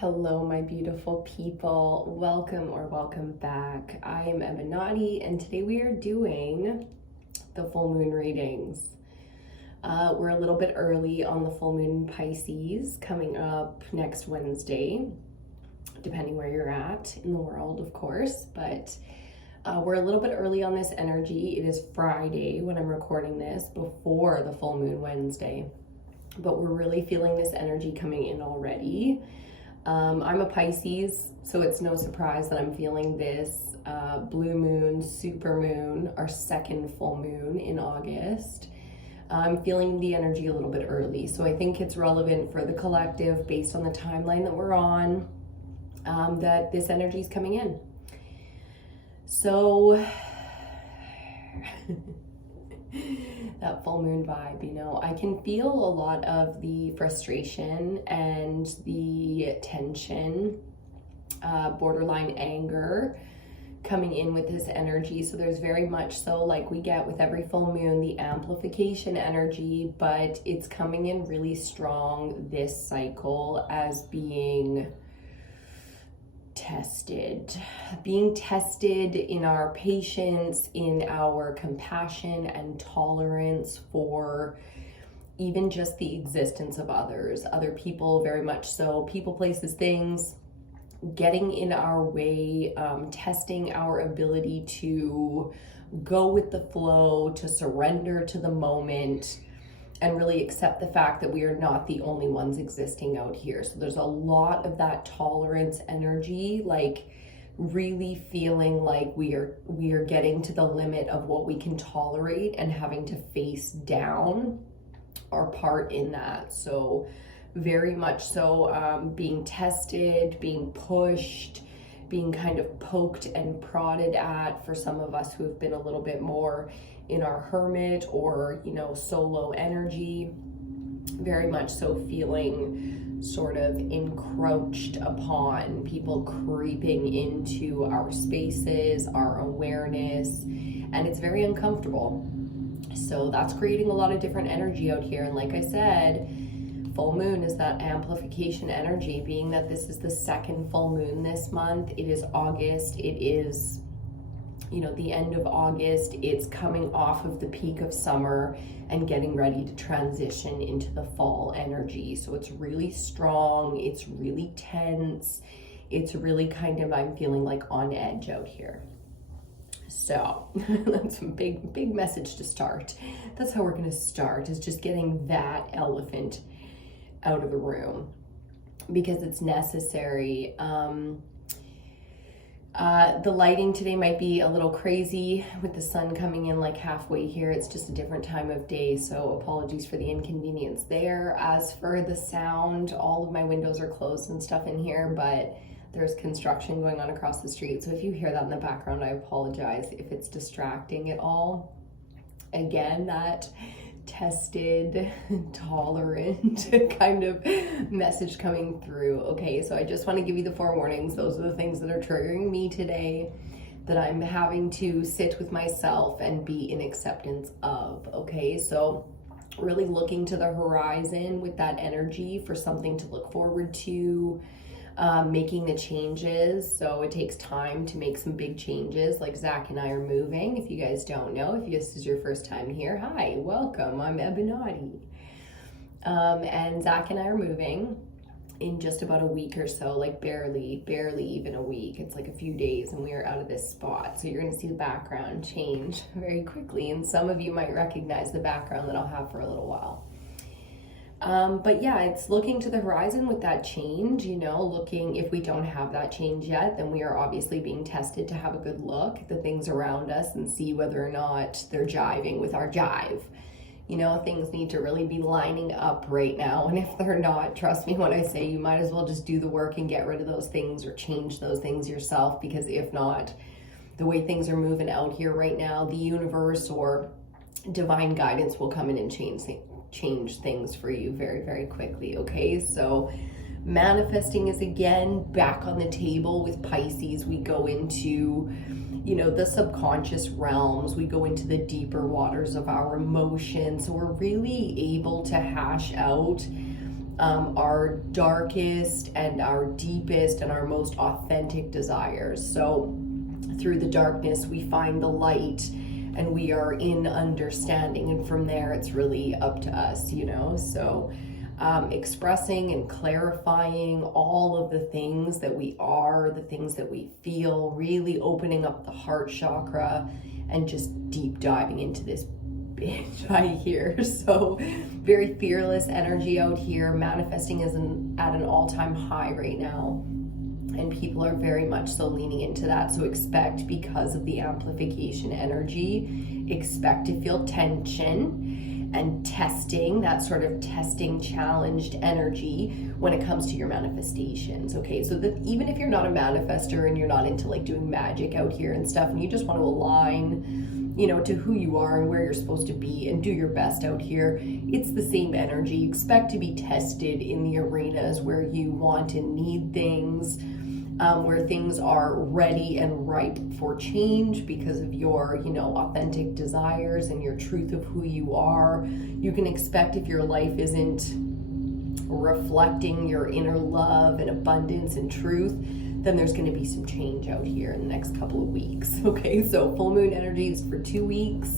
Hello, my beautiful people. Welcome back. I am EBINOTTI, and today we are doing the full moon readings. We're a little bit early on the full moon in Pisces, coming up next Wednesday, depending where you're at in the world, of course, but we're a little bit early on this energy. It is Friday when I'm recording this, before the full moon Wednesday, but we're really feeling this energy coming in already. I'm a Pisces, so it's no surprise that I'm feeling this blue moon, super moon, our second full moon in August. I'm feeling the energy a little bit early, so I think it's relevant for the collective based on the timeline that we're on, that this energy is coming in. So that full moon vibe, I can feel a lot of the frustration and the tension, borderline anger coming in with this energy. So there's very much so, like we get with every full moon, the amplification energy, but it's coming in really strong this cycle as being tested in our patience, in our compassion and tolerance for even just the existence of other people, very much so, people, places, things, getting in our way, testing our ability to go with the flow, to surrender to the moment, and really accept the fact that we are not the only ones existing out here. So there's a lot of that tolerance energy, like really feeling like we are getting to the limit of what we can tolerate and having to face down our part in that. So very much so, being tested, being pushed, being kind of poked and prodded at for some of us who have been a little bit more in our hermit or, solo energy, very much so feeling sort of encroached upon, people creeping into our spaces, our awareness, and it's very uncomfortable. So that's creating a lot of different energy out here. And like I said, full moon is that amplification energy, being that this is the second full moon this month. It is August. It is, the end of August. It's coming off of the peak of summer and getting ready to transition into the fall energy. So it's really strong. It's really tense. It's really kind of, I'm feeling like on edge out here. So that's a big message to start. That's how we're going to start, is just getting that elephant out of the room because it's necessary. The lighting today might be a little crazy with the sun coming in like halfway here. It's just a different time of day, so apologies for the inconvenience there. As for the sound, all of my windows are closed and stuff in here, but there's construction going on across the street, so if you hear that in the background, I apologize if it's distracting at all. Again, that tested, tolerant kind of message coming through. Okay, so I just want to give you the forewarnings. Those are the things that are triggering me today, that I'm having to sit with myself and be in acceptance of. Okay, so really looking to the horizon with that energy for something to look forward to, making the changes. So it takes time to make some big changes. Like Zach and I are moving. If you guys don't know, if this is your first time here, hi, welcome. I'm EBINOTTI. And Zach and I are moving in just about a week or so, like barely even a week. It's like a few days and we are out of this spot. So you're going to see the background change very quickly. And some of you might recognize the background that I'll have for a little while. But yeah, it's looking to the horizon with that change, looking, if we don't have that change yet, then we are obviously being tested to have a good look at the things around us and see whether or not they're jiving with our jive. Things need to really be lining up right now. And if they're not, trust me when I say you might as well just do the work and get rid of those things or change those things yourself, because if not, the way things are moving out here right now, the universe or divine guidance will come in and change things for you very, very quickly. Okay, so manifesting is again back on the table with Pisces. We go into, the subconscious realms. We go into the deeper waters of our emotions. So we're really able to hash out our darkest and our deepest and our most authentic desires. So through the darkness, we find the light and we are in understanding. And from there, it's really up to us, you know? So expressing and clarifying all of the things that we are, the things that we feel, really opening up the heart chakra and just deep diving into this bitch I hear. So very fearless energy out here. Manifesting is at an all-time high right now. And people are very much so leaning into that. So expect, because of the amplification energy, expect to feel tension and testing, that sort of testing, challenged energy when it comes to your manifestations. Okay, so that even if you're not a manifester and you're not into like doing magic out here and stuff, and you just want to align, you know, to who you are and where you're supposed to be and do your best out here, it's the same energy. Expect to be tested in the arenas where you want and need things, where things are ready and ripe for change because of your, you know, authentic desires and your truth of who you are. You can expect, if your life isn't reflecting your inner love and abundance and truth, then there's going to be some change out here in the next couple of weeks. Okay, so full moon energy is for 2 weeks,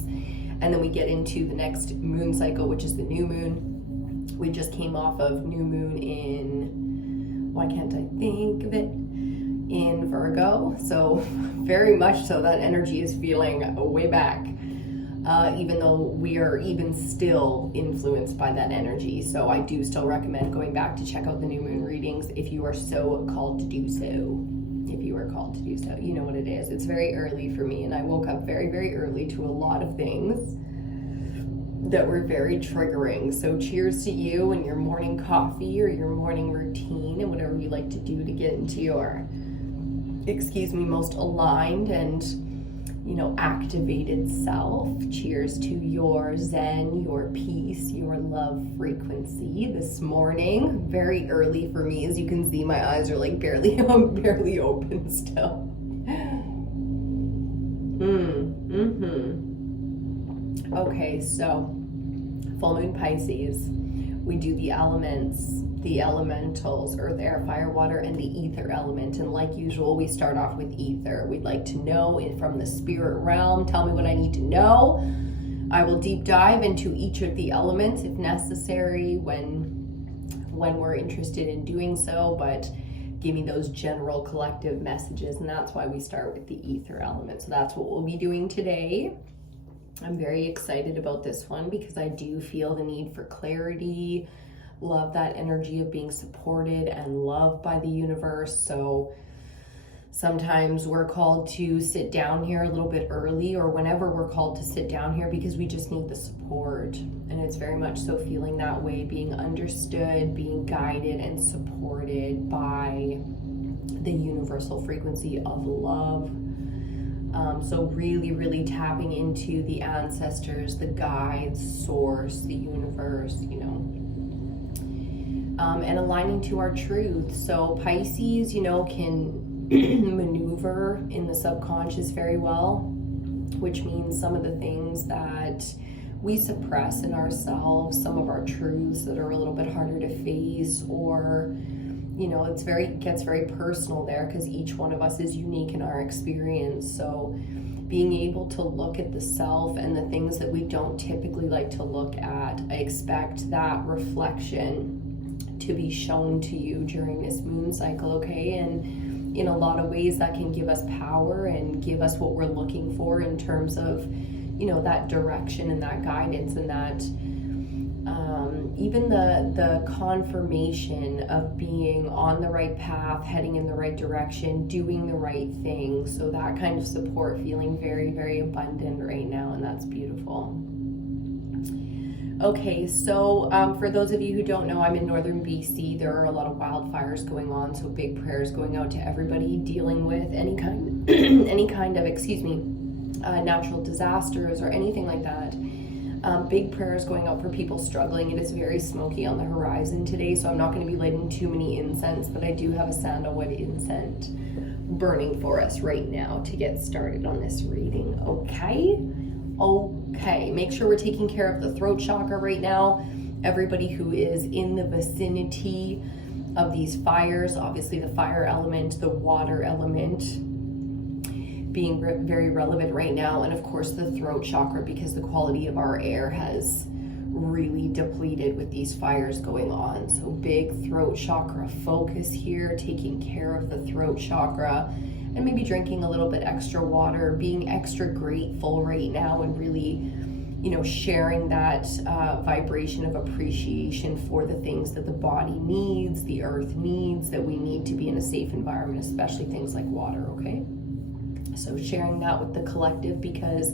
and then we get into the next moon cycle, which is the new moon. We just came off of new moon in, why can't I think of it, in Virgo. So very much so that energy is feeling way back, even though we are even still influenced by that energy. So I do still recommend going back to check out the new moon readings if you are so called to do so. If you are called to do so, you know what it is. It's very early for me, and I woke up very, very early to a lot of things that were very triggering. So cheers to you and your morning coffee or your morning routine and whatever you like to do to get into your, most aligned and, you know, activated self. Cheers to your zen, your peace, your love frequency this morning. Very early for me. As you can see, my eyes are like barely open still. Okay, so full moon Pisces. We do the elements, the elementals, earth, air, fire, water, and the ether element. And like usual, we start off with ether. We'd like to know from the spirit realm. Tell me what I need to know. I will deep dive into each of the elements if necessary when we're interested in doing so, but give me those general collective messages. And that's why we start with the ether element. So that's what we'll be doing today. I'm very excited about this one because I do feel the need for clarity. Love that energy of being supported and loved by the universe. So sometimes we're called to sit down here a little bit early, or whenever we're called to sit down here, because we just need the support. And it's very much so feeling that way, being understood, being guided and supported by the universal frequency of love. So really, really tapping into the ancestors, the guides, source, the universe, you know, and aligning to our truth. So Pisces, you know, can maneuver in the subconscious very well, which means some of the things that we suppress in ourselves, some of our truths that are a little bit harder to face, or, you know, gets very personal there because each one of us is unique in our experience. So being able to look at the self and the things that we don't typically like to look at, I expect that reflection to be shown to you during this moon cycle, okay? And in a lot of ways that can give us power and give us what we're looking for in terms of, you know, that direction and that guidance and that even the confirmation of being on the right path, heading in the right direction, doing the right thing. So that kind of support, feeling very, very abundant right now, and that's beautiful. Okay, so for those of you who don't know, I'm in northern BC. There are a lot of wildfires going on, so big prayers going out to everybody dealing with any kind of, natural disasters or anything like that. Big prayers going out for people struggling. It is very smoky on the horizon today, so I'm not going to be lighting too many incense, but I do have a sandalwood incense burning for us right now to get started on this reading, okay? Okay, make sure we're taking care of the throat chakra right now. everybody who is in the vicinity of these fires, obviously the fire element, the water element being very relevant right now, and of course the throat chakra, because the quality of our air has really depleted with these fires going on. So big throat chakra focus here, taking care of the throat chakra, and maybe drinking a little bit extra water, being extra grateful right now, and really, you know, sharing that vibration of appreciation for the things that the body needs, the earth needs, that we need to be in a safe environment, especially things like water, okay? So sharing that with the collective, because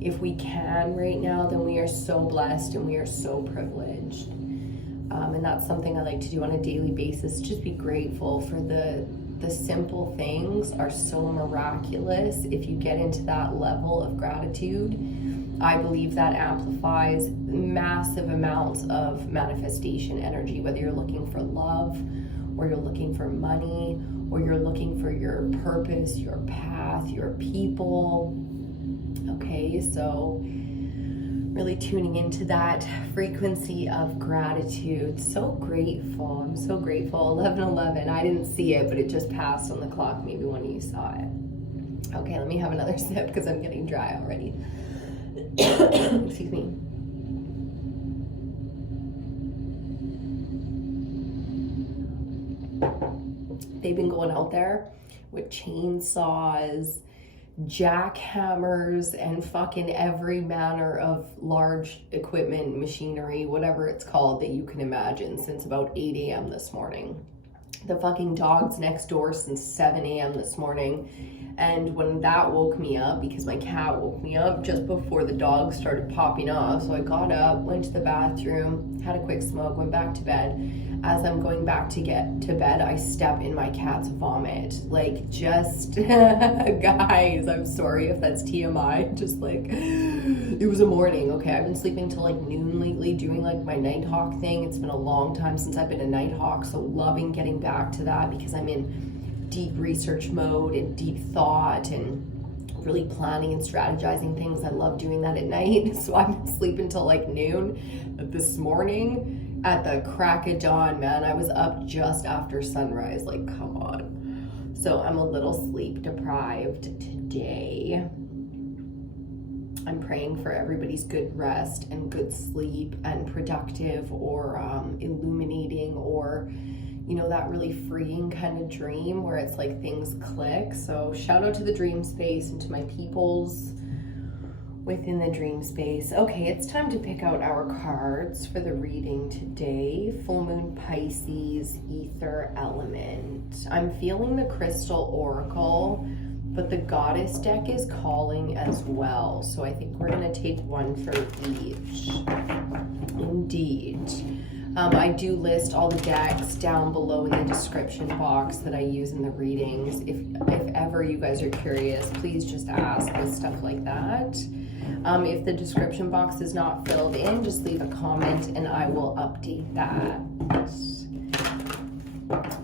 if we can right now, then we are so blessed and we are so privileged. And that's something I like to do on a daily basis, just be grateful for the simple things are so miraculous. If you get into that level of gratitude, I believe that amplifies massive amounts of manifestation energy, whether you're looking for love, or you're looking for money, or you're looking for your purpose, your path, your people. Okay, so really tuning into that frequency of gratitude. So grateful. I'm so grateful. 11:11. I didn't see it, but it just passed on the clock. Maybe one of you saw it. Okay, let me have another sip because I'm getting dry already. Excuse me. They've been going out there with chainsaws, jackhammers, and fucking every manner of large equipment, machinery, whatever it's called that you can imagine, since about 8 a.m. this morning. The fucking dog's next door since 7 a.m. this morning. And when that woke me up, because my cat woke me up just before the dogs started popping off, so I got up, went to the bathroom, had a quick smoke, went back to bed. As I'm going back to get to bed, I step in my cat's vomit. Like, just, guys, I'm sorry if that's TMI, just like, it was a morning, okay? I've been sleeping till like noon lately, doing like my Nighthawk thing. It's been a long time since I've been a Nighthawk, so loving getting back to that, because I'm in deep research mode and deep thought and really planning and strategizing things. I love doing that at night. So I've been sleeping till like noon. But this morning at the crack of dawn, man, I was up just after sunrise. Like, come on. So I'm a little sleep deprived today. I'm praying for everybody's good rest and good sleep and productive, or illuminating, or, you know, that really freeing kind of dream where it's like things click. So shout out to the dream space and to my peoples within the dream space. Okay, it's time to pick out our cards for the reading today. Full moon Pisces, Aether element. I'm feeling the crystal oracle, but the goddess deck is calling as well. So I think we're gonna take one for each. Indeed. I do list all the decks down below in the description box that I use in the readings. If ever you guys are curious, please just ask with stuff like that. If the description box is not filled in, just leave a comment and I will update that.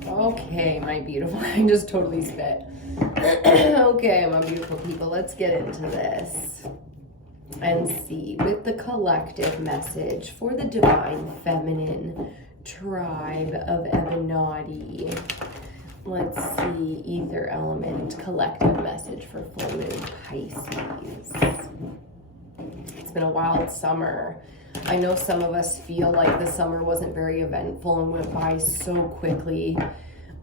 Okay, my beautiful, I just totally spit. Okay, my beautiful people, let's get into this and see with the collective message for the divine feminine tribe of EBINOTTI. Let's see, Aether element collective message for full moon Pisces. It's been a wild summer. I know some of us feel like the summer wasn't very eventful and went by so quickly,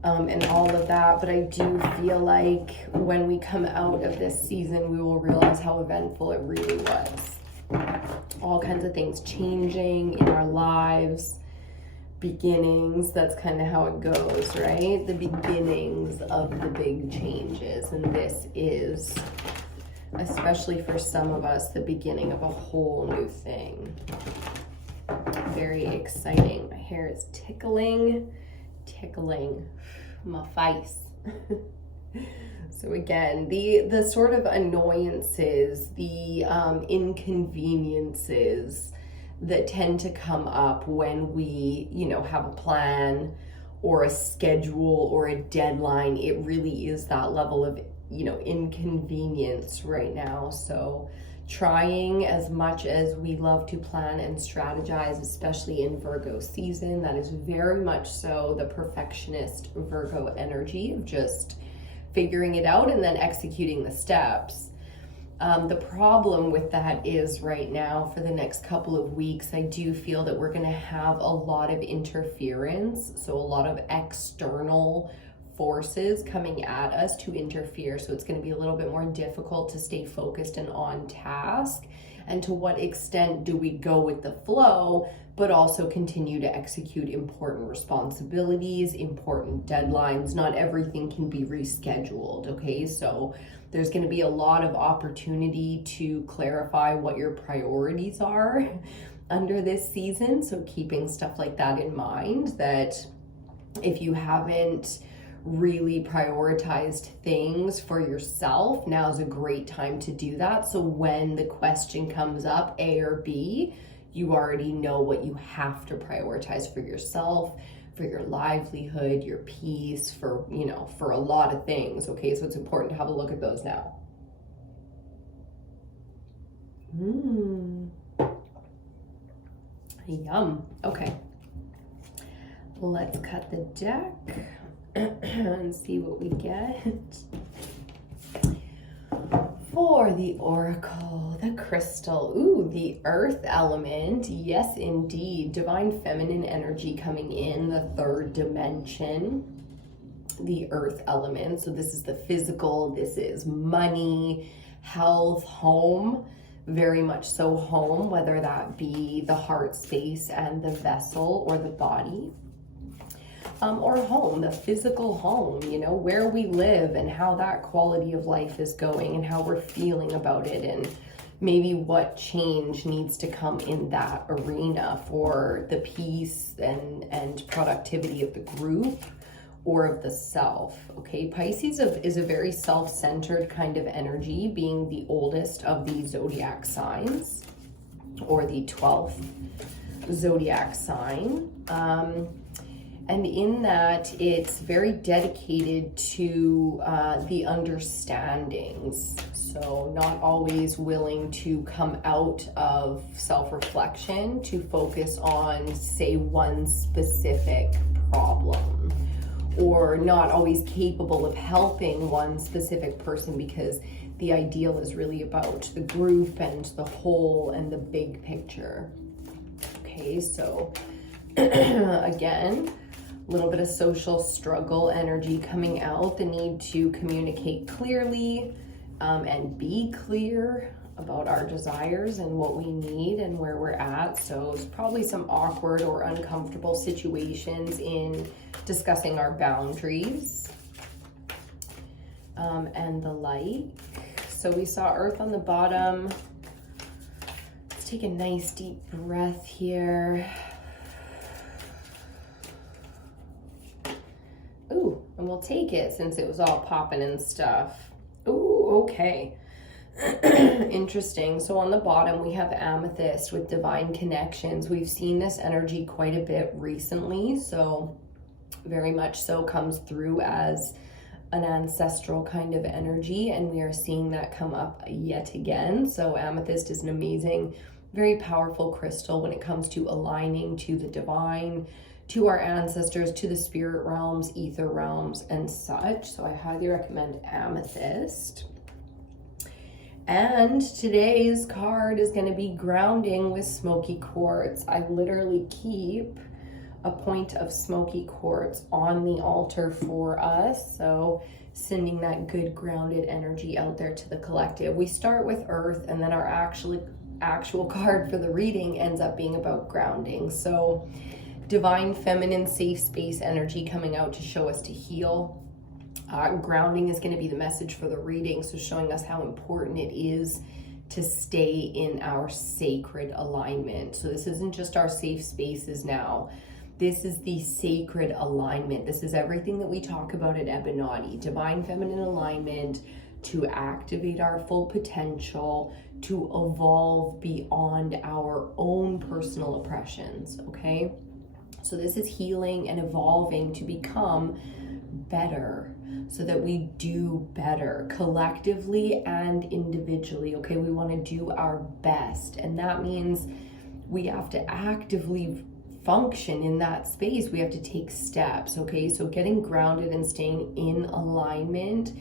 and all of that, but I do feel like when we come out of this season, we will realize how eventful it really was. All kinds of things changing in our lives, beginnings, that's kind of how it goes, right? The beginnings of the big changes, and this is, especially for some of us, the beginning of a whole new thing. Very exciting. My hair is tickling my face. So again, the sort of annoyances, the inconveniences that tend to come up when we, you know, have a plan or a schedule or a deadline, it really is that level of, you know, inconvenience right now. So trying as much as we love to plan and strategize, especially in Virgo season. That is very much so the perfectionist Virgo energy of just figuring it out and then executing the steps. The problem with that is right now for the next couple of weeks, I do feel that we're going to have a lot of interference. So a lot of external forces coming at us to interfere. So it's going to be a little bit more difficult to stay focused and on task. And to what extent do we go with the flow, but also continue to execute important responsibilities, important deadlines? Not everything can be rescheduled, okay? So there's going to be a lot of opportunity to clarify what your priorities are under this season. So keeping stuff like that in mind, that if you haven't really prioritized things for yourself, now's a great time to do that. So when the question comes up, A or B, you already know what you have to prioritize for yourself, for your livelihood, your peace, for, you know, for a lot of things. Okay, so it's important to have a look at those now. Yum. Okay, let's cut the deck and see what we get for the oracle, the crystal. Ooh, the earth element. Yes, indeed. Divine feminine energy coming in, the third dimension, the earth element. So this is the physical, this is money, health, home, very much so home, whether that be the heart space and the vessel or the body. Or home, the physical home, you know, where we live and how that quality of life is going and how we're feeling about it, and maybe what change needs to come in that arena for the peace and productivity of the group or of the self. Okay, Pisces is a very self-centered kind of energy, being the oldest of the zodiac signs, or the 12th zodiac sign. And in that, it's very dedicated to the understandings. So not always willing to come out of self-reflection to focus on, say, one specific problem, or not always capable of helping one specific person, because the ideal is really about the group and the whole and the big picture. Okay, so again, a little bit of social struggle energy coming out, the need to communicate clearly and be clear about our desires and what we need and where we're at. So it's probably some awkward or uncomfortable situations in discussing our boundaries and the like. So we saw Earth on the bottom. Let's take a nice deep breath here. Ooh, and we'll take it since it was all popping and stuff. Ooh, okay. Interesting. So on the bottom, we have amethyst with divine connections. We've seen this energy quite a bit recently. So very much so comes through as an ancestral kind of energy. And we are seeing that come up yet again. So amethyst is an amazing, very powerful crystal when it comes to aligning to the divine, to our ancestors, to the spirit realms, ether realms, and such. So I highly recommend amethyst. And today's card is going to be grounding with smoky quartz. I literally keep a point of smoky quartz on the altar for us. So sending that good grounded energy out there to the collective. We start with earth, and then our actual card for the reading ends up being about grounding. So divine feminine safe space energy coming out to show us to heal. Grounding is going to be the message for the reading, so showing us how important it is to stay in our sacred alignment. So this isn't just our safe spaces now. This is the sacred alignment. This is everything that we talk about at EBINOTTI. Divine feminine alignment to activate our full potential, to evolve beyond our own personal oppressions, okay? So this is healing and evolving to become better, so that we do better collectively and individually. Okay, we want to do our best, and that means we have to actively function in that space. We have to take steps. Okay, so getting grounded and staying in alignment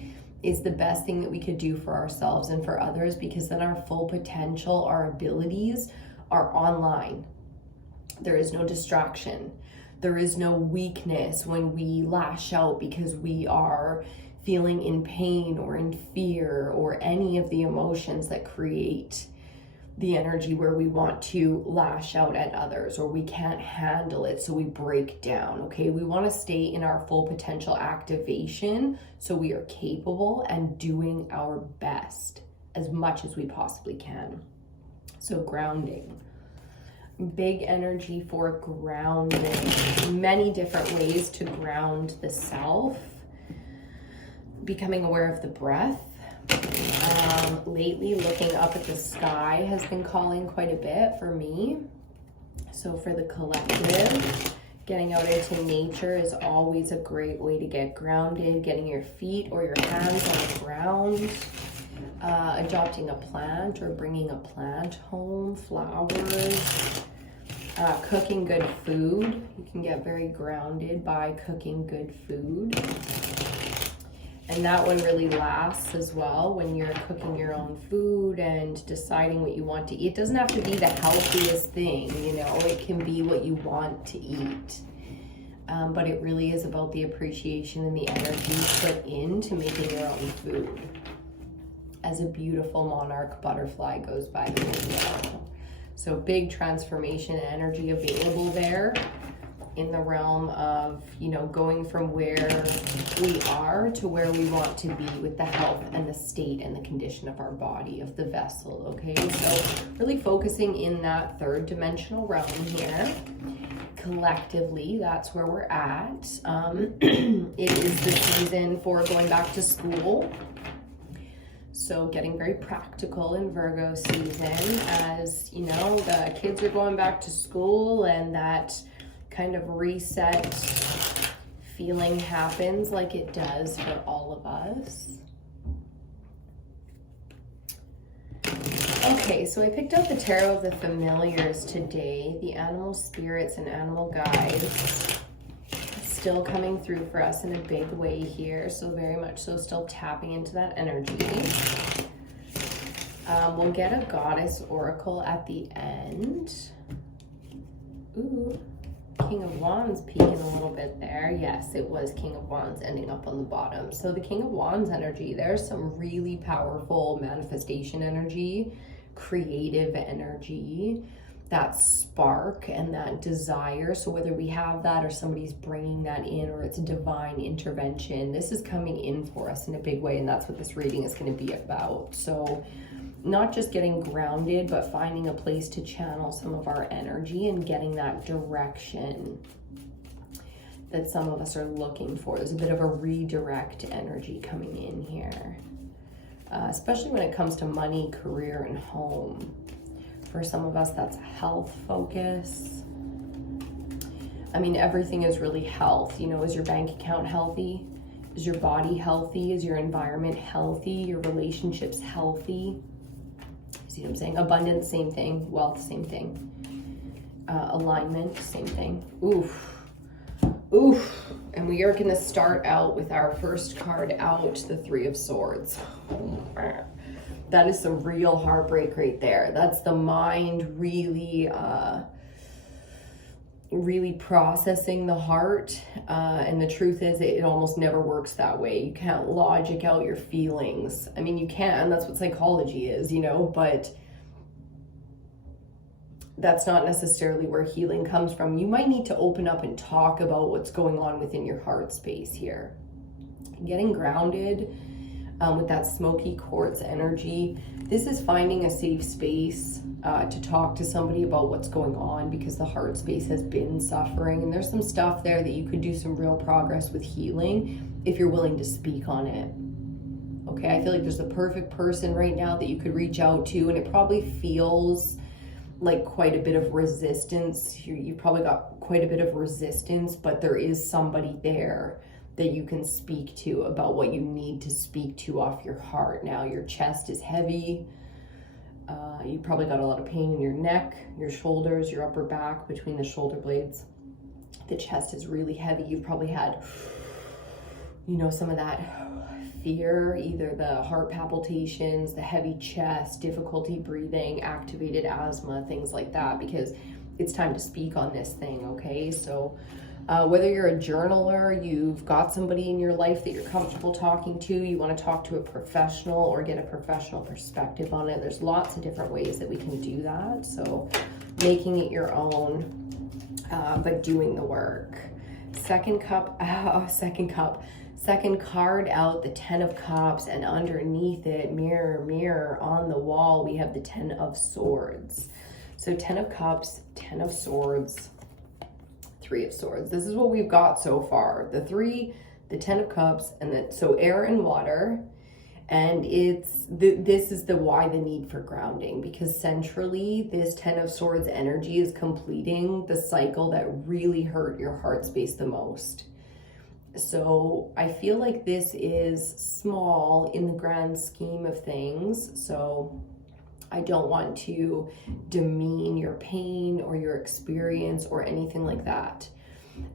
is the best thing that we could do for ourselves and for others, because then our full potential, our abilities are online. There is no distraction. There is no weakness when we lash out because we are feeling in pain or in fear or any of the emotions that create the energy where we want to lash out at others, or we can't handle it, so we break down. Okay, we want to stay in our full potential activation so we are capable and doing our best as much as we possibly can. So grounding. Big energy for grounding. Many different ways to ground the self. Becoming aware of the breath. Lately, looking up at the sky has been calling quite a bit for me. So for the collective, getting out into nature is always a great way to get grounded. Getting your feet or your hands on the ground. Adopting a plant or bringing a plant home. Flowers. Cooking good food. You can get very grounded by cooking good food. And that one really lasts as well when you're cooking your own food and deciding what you want to eat. It doesn't have to be the healthiest thing, you know, it can be what you want to eat. But it really is about the appreciation and the energy put into making your own food. As a beautiful monarch butterfly goes by the window. So big transformation energy available there in the realm of, you know, going from where we are to where we want to be with the health and the state and the condition of our body, of the vessel. Okay, so really focusing in that third dimensional realm here. Collectively, that's where we're at. It is the season for going back to school. So getting very practical in Virgo season, as you know, the kids are going back to school and that kind of reset feeling happens, like it does for all of us. Okay, so I picked up the Tarot of the Familiars today, the animal spirits and animal guides. Still coming through for us in a big way here, so very much so still tapping into that energy. We'll get a goddess oracle at the end. Ooh, King of Wands peeking a little bit there. Yes, it was King of Wands ending up on the bottom. So the King of Wands energy, there's some really powerful manifestation energy, creative energy, that spark and that desire. So whether we have that or somebody's bringing that in, or it's a divine intervention, this is coming in for us in a big way, and that's what this reading is going to be about. So not just getting grounded, but finding a place to channel some of our energy and getting that direction that some of us are looking for. There's a bit of a redirect energy coming in here, especially when it comes to money, career, and home. For some of us, that's health focus. I mean, everything is really health. You know, is your bank account healthy? Is your body healthy? Is your environment healthy? Your relationships healthy? See what I'm saying? Abundance, same thing. Wealth, same thing. Alignment, same thing. Oof. Oof. And we are going to start out with our first card out, the Three of Swords. That is some real heartbreak right there. That's the mind really, really processing the heart. And the truth is, it almost never works that way. You can't logic out your feelings. I mean, you can. That's what psychology is, you know, but that's not necessarily where healing comes from. You might need to open up and talk about what's going on within your heart space here. Getting grounded. With that smoky quartz energy, this is finding a safe space to talk to somebody about what's going on, because the heart space has been suffering, and there's some stuff there that you could do some real progress with healing if you're willing to speak on it. Okay, I feel like there's the perfect person right now that you could reach out to, and it probably feels like quite a bit of resistance. You probably got quite a bit of resistance, but there is somebody there that you can speak to about what you need to speak to off your heart. Now, your chest is heavy. You probably got a lot of pain in your neck, your shoulders, your upper back, between the shoulder blades. The chest is really heavy. You've probably had, you know, some of that fear, either the heart palpitations, the heavy chest, difficulty breathing, activated asthma, things like that, because it's time to speak on this thing, okay? So whether you're a journaler, you've got somebody in your life that you're comfortable talking to, you want to talk to a professional or get a professional perspective on it, there's lots of different ways that we can do that. So making it your own, but doing the work. Second card out, the 10 of Cups, and underneath it, mirror, mirror on the wall, we have the 10 of Swords. So 10 of Cups, 10 of Swords, 3 of Swords. This is what we've got so far. The 3, the 10 of Cups, and then so air and water. And this is the why the need for grounding, because centrally this 10 of Swords energy is completing the cycle that really hurt your heart space the most. So I feel like this is small in the grand scheme of things. So I don't want to demean your pain or your experience or anything like that.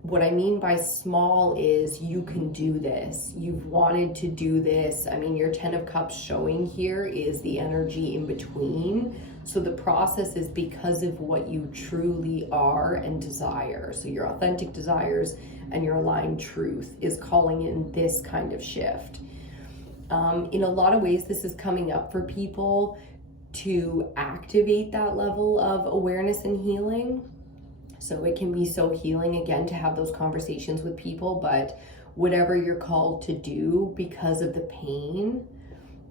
What I mean by small is you can do this. You've wanted to do this. I mean, your 10 of Cups showing here is the energy in between. So the process is because of what you truly are and desire. So your authentic desires and your aligned truth is calling in this kind of shift. In a lot of ways, this is coming up for people to activate that level of awareness and healing. So it can be so healing, again, to have those conversations with people, but whatever you're called to do because of the pain,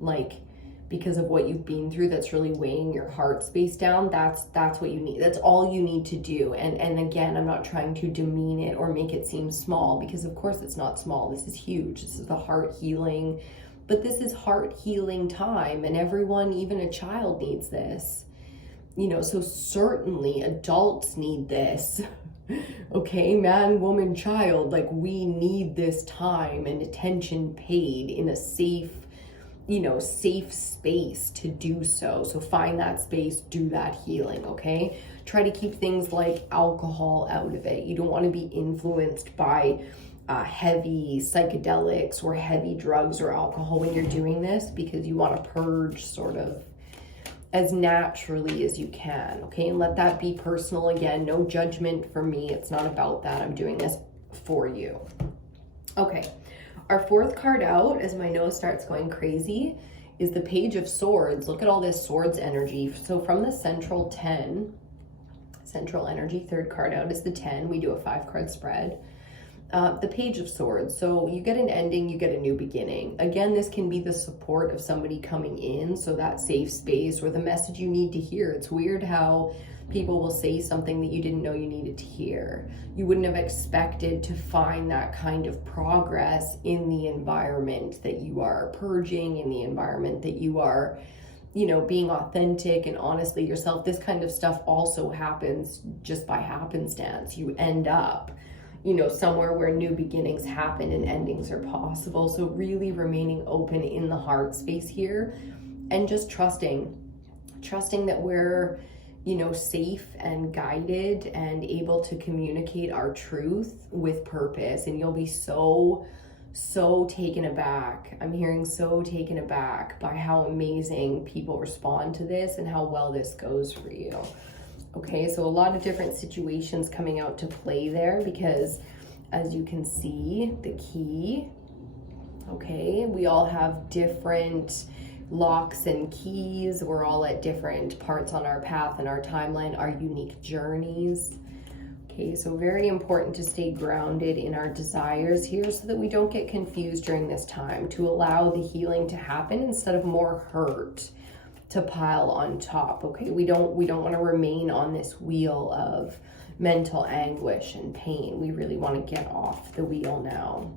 like because of what you've been through that's really weighing your heart space down, that's what you need. That's all you need to do. And again, I'm not trying to demean it or make it seem small, because of course it's not small. This is huge. This is the heart healing, but this is heart healing time, and everyone, even a child, needs this. You know, so certainly adults need this. Okay, man, woman, child, like we need this time and attention paid in a safe, you know, safe space to do so. So find that space, do that healing, okay? Try to keep things like alcohol out of it. You don't want to be influenced by heavy psychedelics or heavy drugs or alcohol when you're doing this, because you want to purge sort of as naturally as you can, okay? And let that be personal. Again, no judgment for me. It's not about that. I'm doing this for you. Okay, our fourth card out, as my nose starts going crazy, is the Page of Swords. Look at all this swords energy. So from the central 10, central energy, third card out is the 10. We do a 5-card spread. The Page of Swords. So you get an ending, you get a new beginning. Again, this can be the support of somebody coming in, so that safe space or the message you need to hear. It's weird how people will say something that you didn't know you needed to hear. You wouldn't have expected to find that kind of progress in the environment that you are purging, in the environment that you are, you know, being authentic and honestly yourself. This kind of stuff also happens just by happenstance. You end up, you know, somewhere where new beginnings happen and endings are possible. So really remaining open in the heart space here, and just trusting that we're, you know, safe and guided and able to communicate our truth with purpose. And you'll be so taken aback. I'm hearing so taken aback by how amazing people respond to this and how well this goes for you. Okay, so a lot of different situations coming out to play there, because as you can see, the key, okay, we all have different locks and keys. We're all at different parts on our path and our timeline, our unique journeys. Okay, so very important to stay grounded in our desires here so that we don't get confused during this time, to allow the healing to happen instead of more hurt to pile on top. Okay, we don't want to remain on this wheel of mental anguish and pain. We really want to get off the wheel now.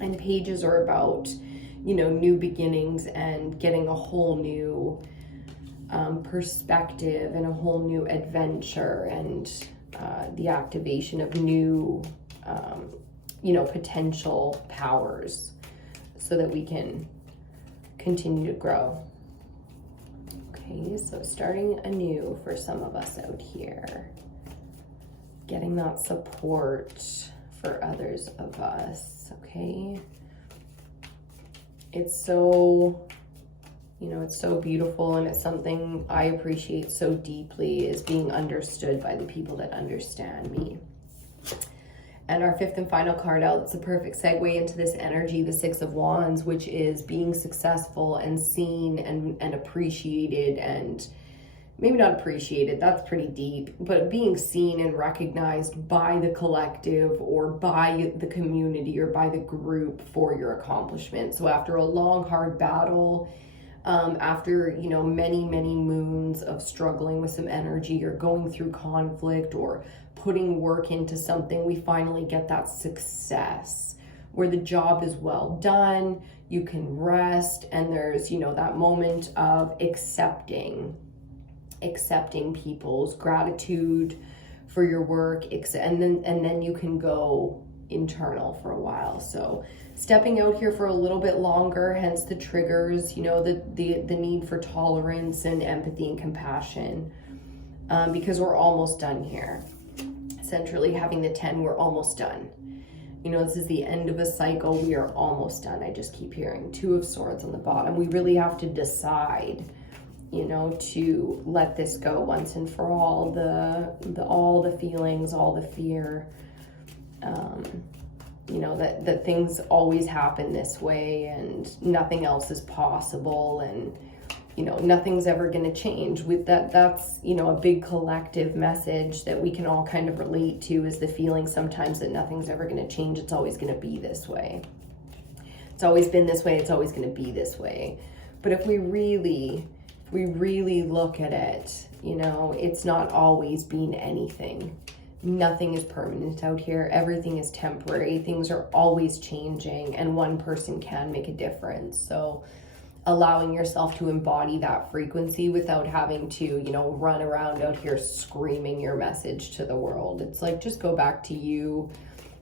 And pages are about, you know, new beginnings and getting a whole new perspective and a whole new adventure, and the activation of new you know, potential powers so that we can continue to grow. Okay, so starting anew for some of us out here. Getting that support for others of us, okay? It's so, you know, it's so beautiful, and it's something I appreciate so deeply, is being understood by the people that understand me. And our fifth and final card out, it's a perfect segue into this energy, the Six of Wands, which is being successful and seen and appreciated, and maybe not appreciated, that's pretty deep, but being seen and recognized by the collective or by the community or by the group for your accomplishment. So after a long, hard battle, after, you know, many moons of struggling with some energy or going through conflict or putting work into something, we finally get that success where the job is well done, you can rest, and there's, you know, that moment of accepting people's gratitude for your work, and then you can go internal for a while. So stepping out here for a little bit longer, hence the triggers, you know, the need for tolerance and empathy and compassion, because we're almost done here. Centrally having the 10, we're almost done. You know, this is the end of a cycle. We are almost done. I just keep hearing Two of Swords on the bottom. We really have to decide, you know, to let this go once and for all. All the feelings, all the fear, you know, that things always happen this way and nothing else is possible, and, you know, nothing's ever going to change. With that's, you know, a big collective message that we can all kind of relate to, is the feeling sometimes that nothing's ever going to change. It's always going to be this way. It's always been this way. It's always going to be this way. But if we really look at it, you know, it's not always been anything. Nothing is permanent out here. Everything is temporary. Things are always changing, and one person can make a difference. So allowing yourself to embody that frequency without having to, you know, run around out here screaming your message to the world. It's like, just go back to you,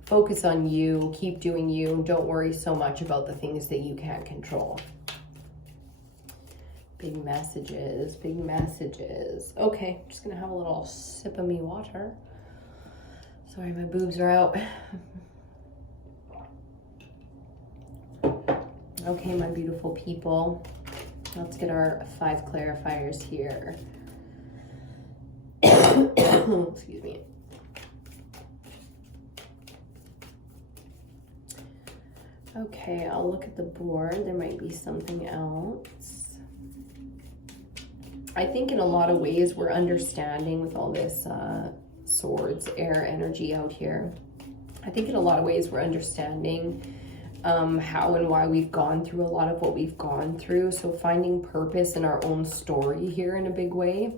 focus on you, keep doing you. Don't worry so much about the things that you can't control. Big messages, big messages. Okay, just gonna have a little sip of me water. Sorry, my boobs are out. Okay, my beautiful people. Let's get our 5 clarifiers here. Excuse me. Okay, I'll look at the board. There might be something else. I think in a lot of ways we're understanding with all this swords, air energy out here. I think in a lot of ways we're understanding how and why we've gone through a lot of what we've gone through. So finding purpose in our own story here in a big way.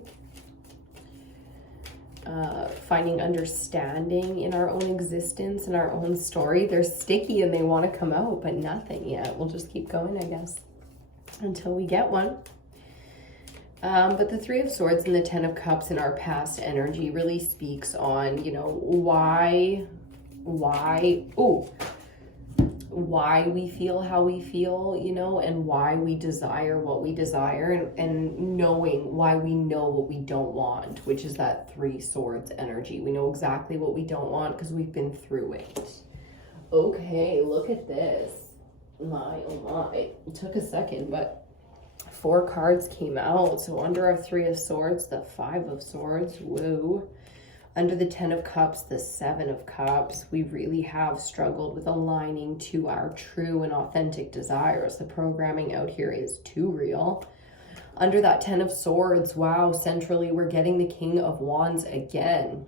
Finding understanding in our own existence and our own story. They're sticky and they want to come out, but nothing yet. We'll just keep going, I guess, until we get one. But the 3 of Swords and the 10 of Cups in our past energy really speaks on, you know, why we feel how we feel, you know, and why we desire what we desire, and knowing why we know what we don't want, which is that 3 Swords energy. We know exactly what we don't want because we've been through it. Okay, look at this. My, oh my. It took a second, but 4 cards came out. So under our 3 of Swords, the 5 of Swords, whoa. Under the 10 of Cups, the 7 of Cups, we really have struggled with aligning to our true and authentic desires. The programming out here is too real. Under that 10 of Swords, wow, centrally we're getting the King of Wands again.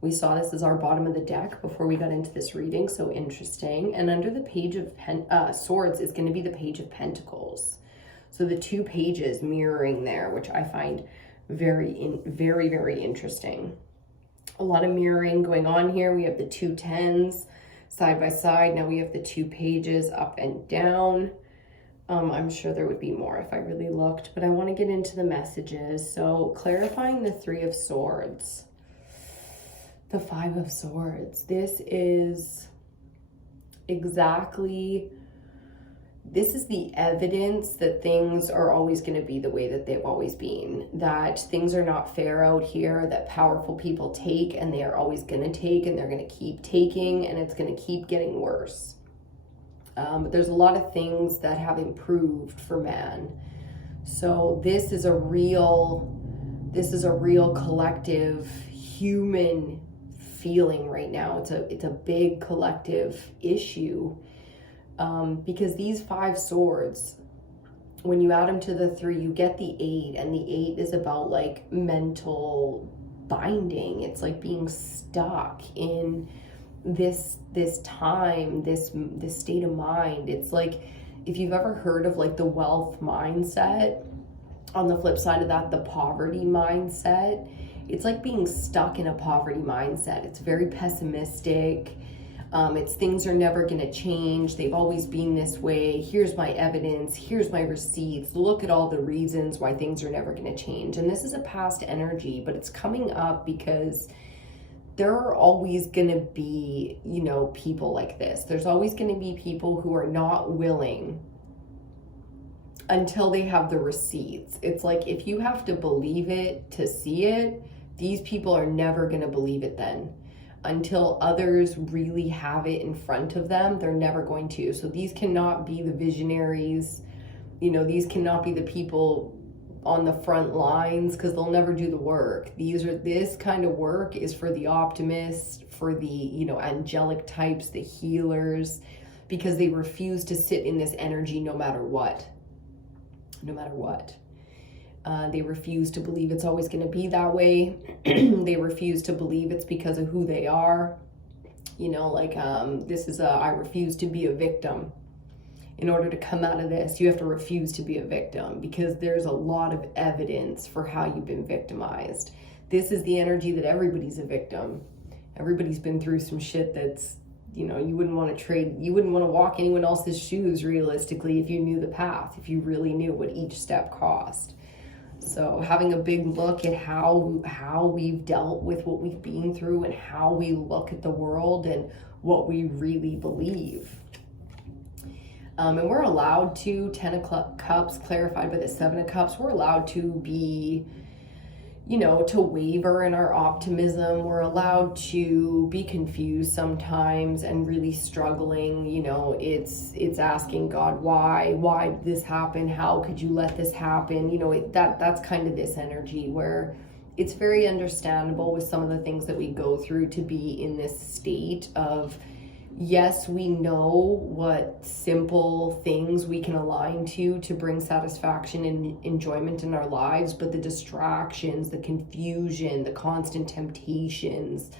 We saw this as our bottom of the deck before we got into this reading, so interesting. And under the Page of Swords is going to be the Page of Pentacles. So the 2 pages mirroring there, which I find very interesting. A lot of mirroring going on here. We have the 2 10s side by side. Now we have the 2 pages up and down. I'm sure there would be more if I really looked, but I want to get into the messages. So clarifying the 3 of Swords, the 5 of Swords. This is exactly, this is the evidence that things are always going to be the way that they've always been, that things are not fair out here, that powerful people take and they are always going to take and they're going to keep taking, and it's going to keep getting worse. But there's a lot of things that have improved for man. So this is a real collective human feeling right now. It's a big collective issue, because these 5 swords, when you add them to the 3, you get the 8, and the 8 is about like mental binding. It's like being stuck in this time, this state of mind. It's like, if you've ever heard of like the wealth mindset, on the flip side of that, the poverty mindset, it's like being stuck in a poverty mindset. It's very pessimistic. It's things are never going to change. They've always been this way. Here's my evidence. Here's my receipts. Look at all the reasons why things are never going to change. And this is a past energy, but it's coming up because there are always going to be, people like this. There's always going to be people who are not willing until they have the receipts. It's like, if you have to believe it to see it, these people are never going to believe it then. Until others really have it in front of them, they're never going to. So these cannot be the visionaries. These cannot be the people on the front lines, because they'll never do the work. This kind of work is for the optimists, for the, angelic types, the healers, because they refuse to sit in this energy no matter what. They refuse to believe it's always going to be that way. They refuse to believe it's because of who they are. This is I refuse to be a victim. In order to come out of this, you have to refuse to be a victim, because there's a lot of evidence for how you've been victimized. This is the energy that everybody's a victim. Everybody's been through some shit that's, you wouldn't want to trade, you wouldn't want to walk anyone else's shoes realistically if you knew the path, if you really knew what each step cost. So having a big look at how we've dealt with what we've been through, and how we look at the world and what we really believe. And we're allowed to, 10 of Cups clarified by the 7 of Cups, we're allowed to be, to waver in our optimism. We're allowed to be confused sometimes and really struggling. It's asking God, why did this happen? How could you let this happen? That's kind of this energy where it's very understandable with some of the things that we go through to be in this state of, yes, we know what simple things we can align to bring satisfaction and enjoyment in our lives, but the distractions, the confusion, the constant temptations,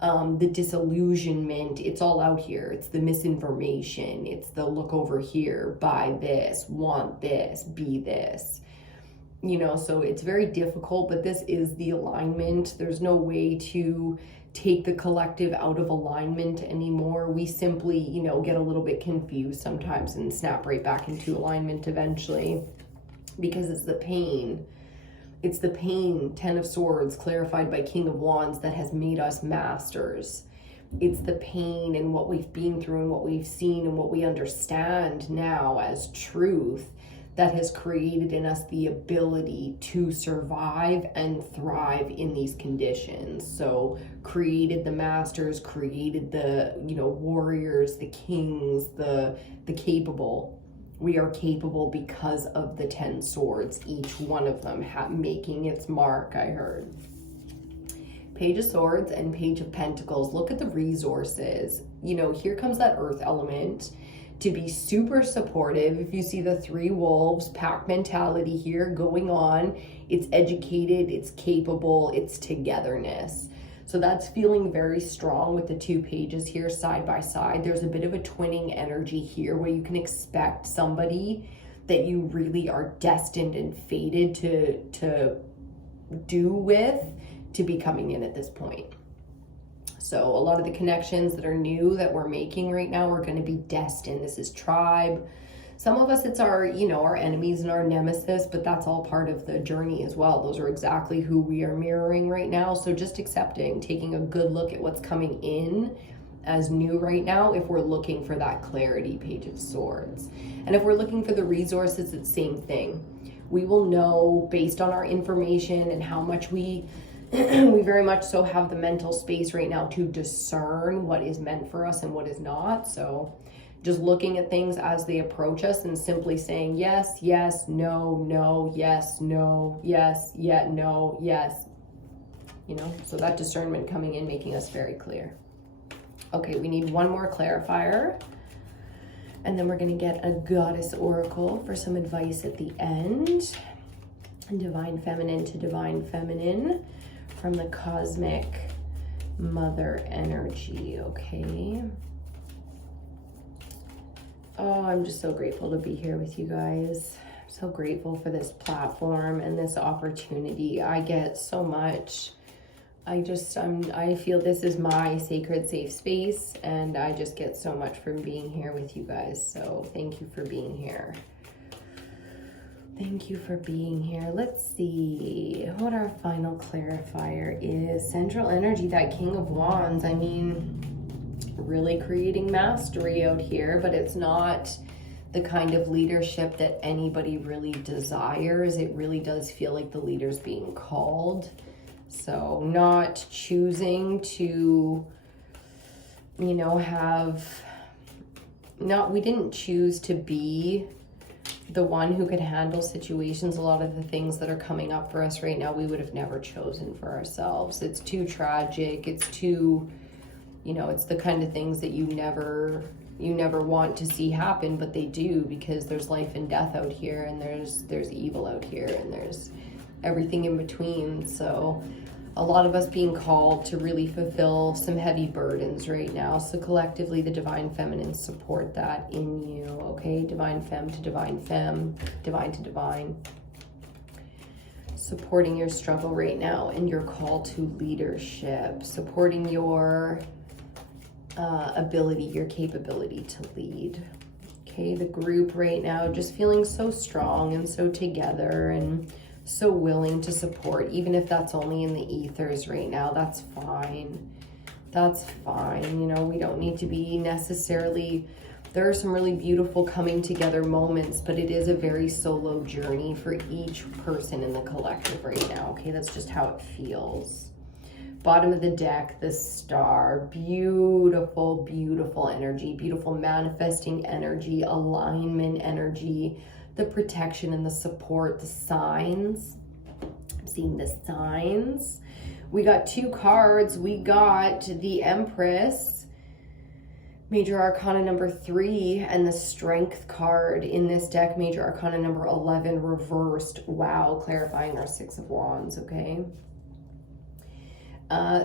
the disillusionment, it's all out here. It's the misinformation. It's the look over here, buy this, want this, be this. So it's very difficult, but this is the alignment. There's no way to take the collective out of alignment anymore. We simply, get a little bit confused sometimes and snap right back into alignment eventually, because it's the pain. It's the pain, 10 of Swords, clarified by King of Wands, that has made us masters. It's the pain and what we've been through and what we've seen and what we understand now as truth that has created in us the ability to survive and thrive in these conditions. So created the masters, created the, warriors, the kings, the capable. We are capable because of the 10 swords, each one of them making its mark, I heard. Page of Swords and Page of Pentacles. Look at the resources. Here comes that earth element to be super supportive. If you see the 3 wolves, pack mentality here going on, it's educated, it's capable, it's togetherness. So that's feeling very strong with the 2 pages here side by side. There's a bit of a twinning energy here where you can expect somebody that you really are destined and fated to do with to be coming in at this point. So a lot of the connections that are new that we're making right now are going to be destined. This is tribe. Some of us, it's our, our enemies and our nemesis, but that's all part of the journey as well. Those are exactly who we are mirroring right now. So just accepting, taking a good look at what's coming in as new right now if we're looking for that clarity, Page of Swords. And if we're looking for the resources, it's the same thing. We will know based on our information and how much we we very much so have the mental space right now to discern what is meant for us and what is not. So just looking at things as they approach us and simply saying yes, yes, no, no, yes, no, yes, yet no, yes. You know, so that discernment coming in, making us very clear. Okay, we need one more clarifier. And then we're going to get a goddess oracle for some advice at the end. Divine feminine to divine feminine from the cosmic mother energy, okay? Oh, I'm just so grateful to be here with you guys. I'm so grateful for this platform and this opportunity. I get so much. I feel this is my sacred safe space, and I just get so much from being here with you guys. So thank you for being here. Thank you for being here. Let's see what our final clarifier is. Central energy, that King of Wands. I mean, really creating mastery out here, but it's not the kind of leadership that anybody really desires. It really does feel like the leader's being called. So not choosing to, you know, we didn't choose to be the one who could handle situations. A lot of the things that are coming up for us right now, we would have never chosen for ourselves. It's too tragic. It's too, you know, it's the kind of things that you never want to see happen, but they do, because there's life and death out here, and there's evil out here, and there's everything in between. So a lot of us being called to really fulfill some heavy burdens right now. So collectively, the divine feminine support that in you, okay? Divine femme to divine femme, divine to divine. Supporting your struggle right now and your call to leadership. Supporting your ability, your capability to lead. Okay, the group right now just feeling so strong and so together and so willing to support, even if that's only in the ethers right now. That's fine. That's fine. You know, we don't need to be necessarily, there are some really beautiful coming together moments, but it is a very solo journey for each person in the collective right now. Okay, that's just how it feels. Bottom of the deck, the star. Beautiful, beautiful energy, beautiful manifesting energy, alignment energy, the protection and the support, the signs. I'm seeing the signs. We got two cards. We got the Empress, Major Arcana number 3, and the Strength card in this deck, Major Arcana number 11, reversed. Wow, clarifying our 6 of Wands, okay?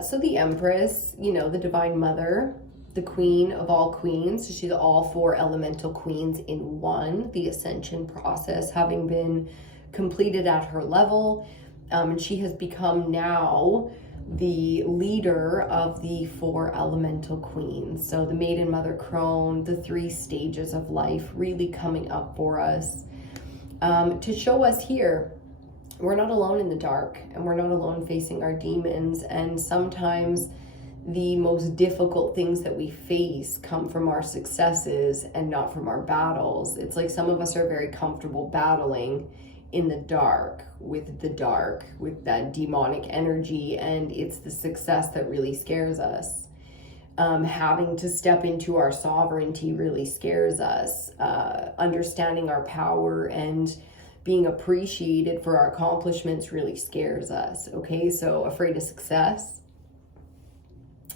So the Empress, you know, the Divine Mother, the queen of all queens. So she's all 4 elemental queens in one, the Ascension process having been completed at her level. And she has become now the leader of the 4 elemental queens. So the Maiden, Mother, Crone, the 3 stages of life really coming up for us to show us here we're not alone in the dark, and we're not alone facing our demons. And sometimes the most difficult things that we face come from our successes and not from our battles. It's like some of us are very comfortable battling in the dark, with that demonic energy, and it's the success that really scares us. Having to step into our sovereignty really scares us. Understanding our power and being appreciated for our accomplishments really scares us, okay? So afraid of success,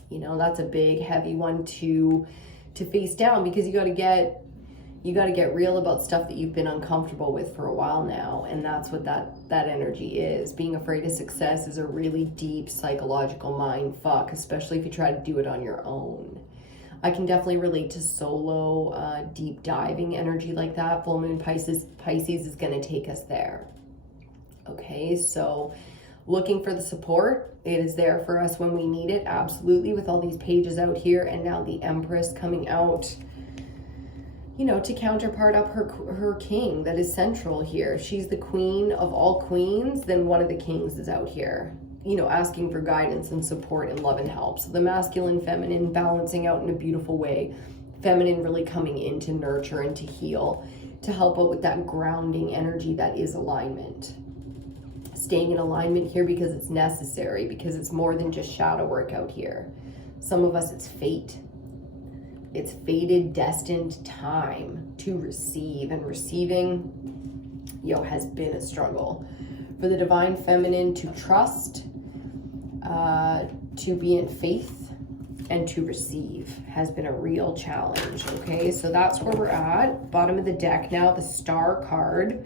you know, that's a big, heavy one to face down, because you got to get real about stuff that you've been uncomfortable with for a while now, and that's what that energy is. Being afraid of success is a really deep psychological mind fuck, especially if you try to do it on your own. I can definitely relate to solo, deep diving energy like that. Full moon Pisces is going to take us there. Okay, so looking for the support. It is there for us when we need it, absolutely, with all these pages out here, and now the Empress coming out, you know, to counterpart up her king that is central here. If she's the queen of all queens, then one of the kings is out here. you know, asking for guidance and support and love and help. So the masculine, feminine balancing out in a beautiful way. Feminine really coming in to nurture and to heal, to help out with that grounding energy that is alignment. Staying in alignment here because it's necessary, because it's more than just shadow work out here. Some of us, it's fate. It's fated, destined time to receive, and receiving, has been a struggle. For the divine feminine, to trust, to be in faith, and to receive has been a real challenge. Okay, so that's where we're at. Bottom of the deck now, the Star card,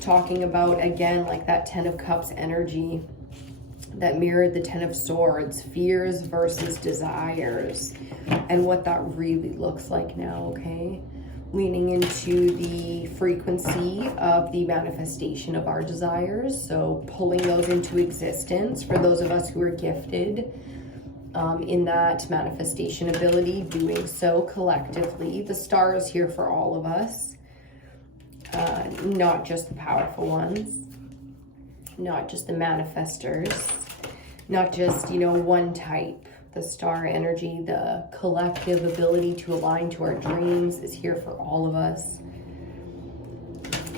talking about, again, like that 10 of Cups energy that mirrored the 10 of Swords, fears versus desires, and what that really looks like now. Okay, leaning into the frequency of the manifestation of our desires, so pulling those into existence for those of us who are gifted in that manifestation ability, doing so collectively. The Star is here for all of us, not just the powerful ones, not just the manifestors, not just, one type. The Star energy, the collective ability to align to our dreams, is here for all of us.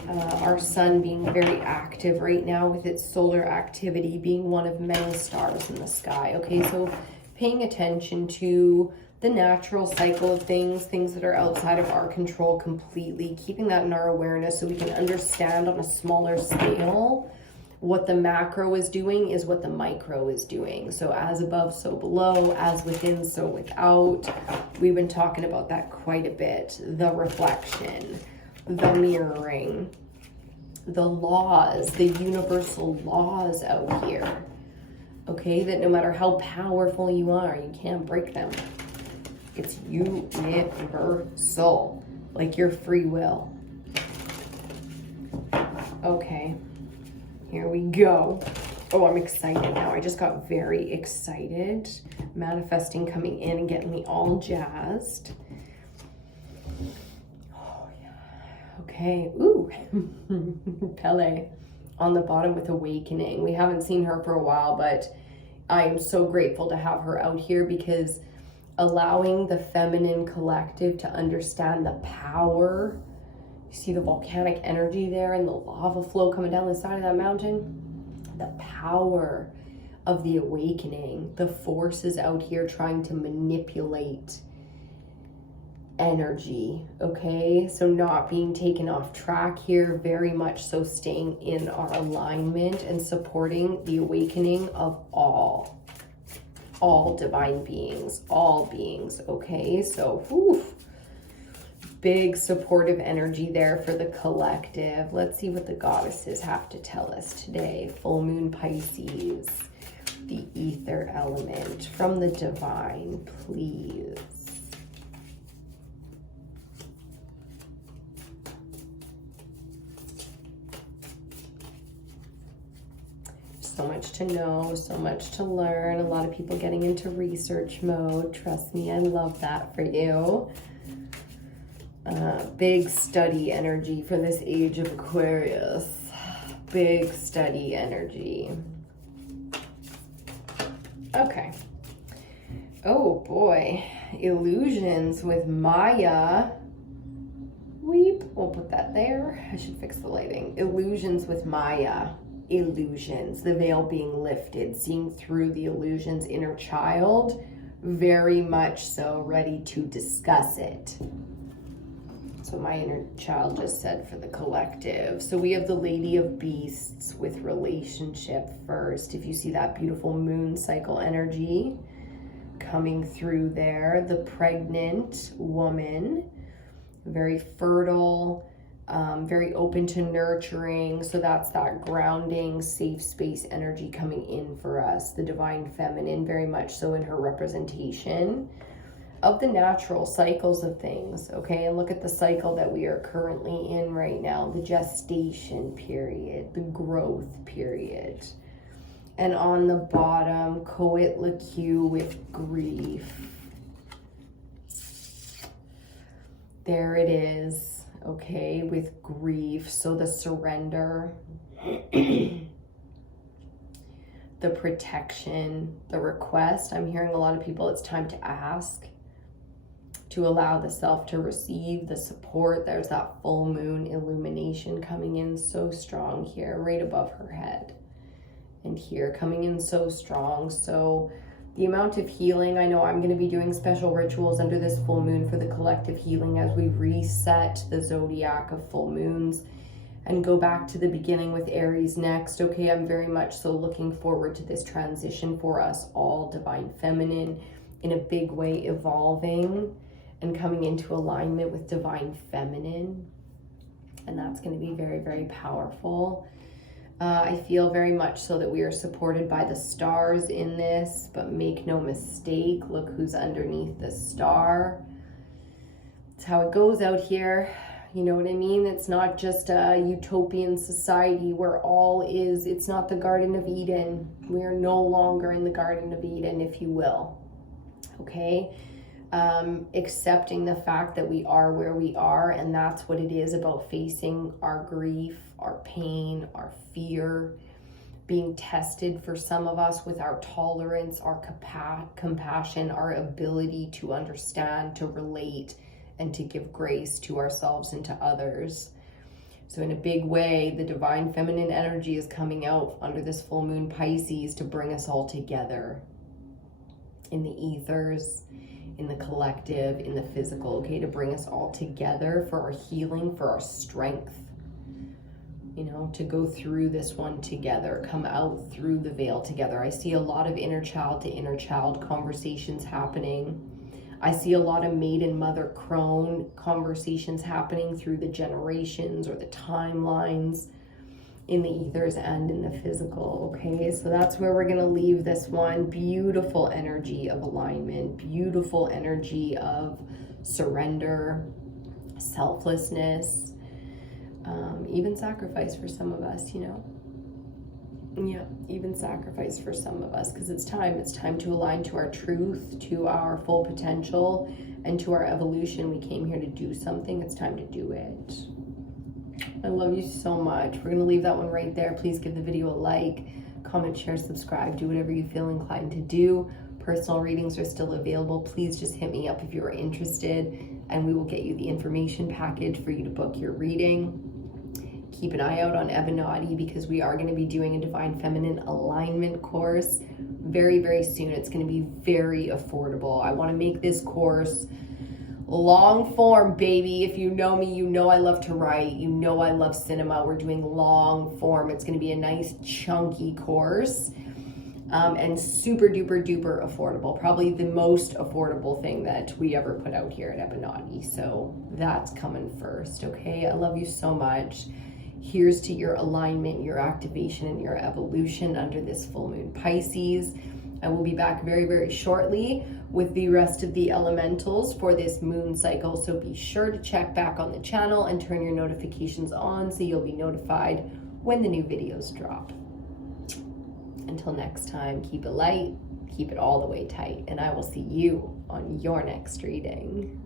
Our sun being very active right now with its solar activity, being one of many stars in the sky. Okay, so paying attention to the natural cycle of things that are outside of our control completely, keeping that in our awareness so we can understand on a smaller scale what the macro is doing is what the micro is doing. So as above, so below, as within, so without. We've been talking about that quite a bit. The reflection, the mirroring, the laws, the universal laws out here. Okay, that no matter how powerful you are, you can't break them. It's universal, like your free will. Okay. Here we go. Oh, I'm excited now. I just got very excited. Manifesting coming in and getting me all jazzed. Oh, yeah. Okay. Ooh. Pele on the bottom with awakening. We haven't seen her for a while, but I am so grateful to have her out here, because allowing the feminine collective to understand the power. You see the volcanic energy there and the lava flow coming down the side of that mountain? The power of the awakening. The forces out here trying to manipulate energy, okay? So not being taken off track here, very much so staying in our alignment and supporting the awakening of all divine beings, all beings, okay? So, whew. Big supportive energy there for the collective. Let's see what the goddesses have to tell us today. Full moon Pisces, the ether element from the divine, please. So much to know, so much to learn. A lot of people getting into research mode. Trust me, I love that for you. Big study energy for this age of Aquarius. Big study energy. Okay. Oh boy. Illusions with Maya. Weep. We'll put that there. I should fix the lighting. Illusions with Maya. Illusions. The veil being lifted. Seeing through the illusions. Inner child. Very much so ready to discuss it. So my inner child just said for the collective. So we have the Lady of Beasts with relationship first. If you see that beautiful moon cycle energy coming through there. The pregnant woman, very fertile, very open to nurturing. So that's that grounding, safe space energy coming in for us. The divine feminine, very much so in her representation of the natural cycles of things, okay? And look at the cycle that we are currently in right now, the gestation period, the growth period. And on the bottom, Coatlicue with grief. There it is, okay, with grief. So the surrender, the the protection, the request. I'm hearing a lot of people, it's time to ask, to allow the self to receive the support. There's that full moon illumination coming in so strong here, right above her head. And here, coming in so strong. So the amount of healing, I know I'm going to be doing special rituals under this full moon for the collective healing as we reset the zodiac of full moons and go back to the beginning with Aries next. Okay, I'm very much so looking forward to this transition for us all, divine feminine in a big way evolving and coming into alignment with divine feminine. And that's going to be very, very powerful. I feel very much so that we are supported by the stars in this, but make no mistake, look who's underneath the star. It's how it goes out here. You know what I mean? It's not just a utopian society where all is, it's not the Garden of Eden. We are no longer in the Garden of Eden, if you will. Okay? Accepting the fact that we are where we are, and that's what it is about facing our grief, our pain, our fear, being tested for some of us with our tolerance, our compassion, our ability to understand, to relate, and to give grace to ourselves and to others. So in a big way, the divine feminine energy is coming out under this full moon Pisces to bring us all together in the ethers, in the collective, in the physical, okay, to bring us all together for our healing, for our strength, you know, to go through this one together, come out through the veil together. I see a lot of inner child to inner child conversations happening. I see a lot of maiden mother crone conversations happening through the generations or the timelines in the ethers and in the physical, okay? So that's where we're gonna leave this one. Beautiful energy of alignment, beautiful energy of surrender, selflessness, even sacrifice for some of us, you know? Yeah, even sacrifice for some of us, because it's time to align to our truth, to our full potential, and to our evolution. We came here to do something, it's time to do it. I love you so much. We're gonna leave that one right there. Please give the video a like, comment, share, subscribe, do whatever you feel inclined to do. Personal readings are still available. Please just hit me up if you are interested, and we will get you the information package for you to book your reading. Keep an eye out on EBINOTTI, because we are going to be doing a divine feminine alignment course very, very soon. It's going to be very affordable. I want to make this course long form, baby. If you know me, you know I love to write. You know I love cinema. We're doing long form. It's going to be a nice chunky course, and super duper duper affordable. Probably the most affordable thing that we ever put out here at EBINOTTI. So that's coming first, okay? I love you so much. Here's to your alignment, your activation, and your evolution under this full moon Pisces. I will be back very, very shortly with the rest of the elementals for this moon cycle. So be sure to check back on the channel and turn your notifications on so you'll be notified when the new videos drop. Until next time, keep it light, keep it all the way tight, and I will see you on your next reading.